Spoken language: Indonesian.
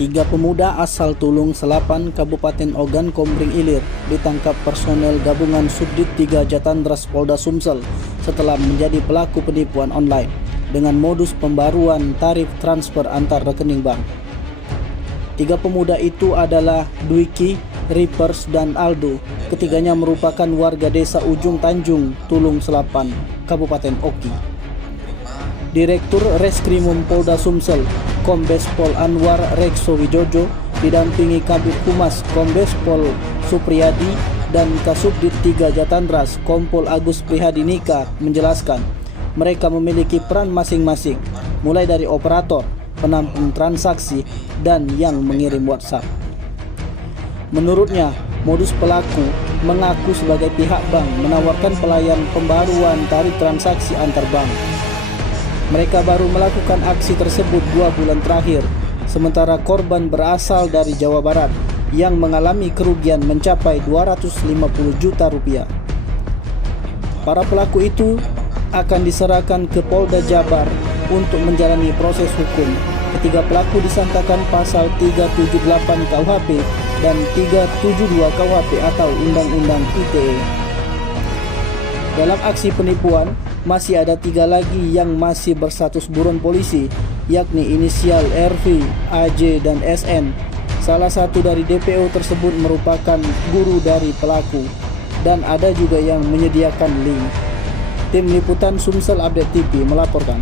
Tiga pemuda asal Tulung Selapan, Kabupaten Ogan Komering Ilir ditangkap personel gabungan Subdit 3 Jatandras Polda Sumsel setelah menjadi pelaku penipuan online dengan modus pembaruan tarif transfer antar rekening bank. Tiga pemuda itu adalah Dwiki, Rippers, dan Aldo. Ketiganya merupakan warga desa Ujung Tanjung, Tulung Selapan, Kabupaten Oki. Direktur Reskrimum Polda Sumsel, Kombes Pol Anwar Rekso Wijojo, didampingi Kabid Humas Kombes Pol Supriyadi dan Kasubdit 3 Jatandras Kompol Agus Prihadinika menjelaskan mereka memiliki peran masing-masing, mulai dari operator, penampung transaksi, dan yang mengirim WhatsApp. Menurutnya, modus pelaku mengaku sebagai pihak bank menawarkan pelayan pembaruan tarif transaksi antar bank. Mereka baru melakukan aksi tersebut 2 bulan terakhir, sementara korban berasal dari Jawa Barat yang mengalami kerugian mencapai 250 juta rupiah. Para pelaku itu akan diserahkan ke Polda Jabar untuk menjalani proses hukum. Ketiga pelaku disangkakan pasal 378 KUHP dan 372 KUHP atau Undang-Undang ITE. Dalam aksi penipuan, masih ada 3 lagi yang masih berstatus buron polisi, yakni inisial RV, AJ, dan SN. Salah satu dari DPO tersebut merupakan guru dari pelaku, dan ada juga yang menyediakan link. Tim Liputan Sumsel Update TV melaporkan.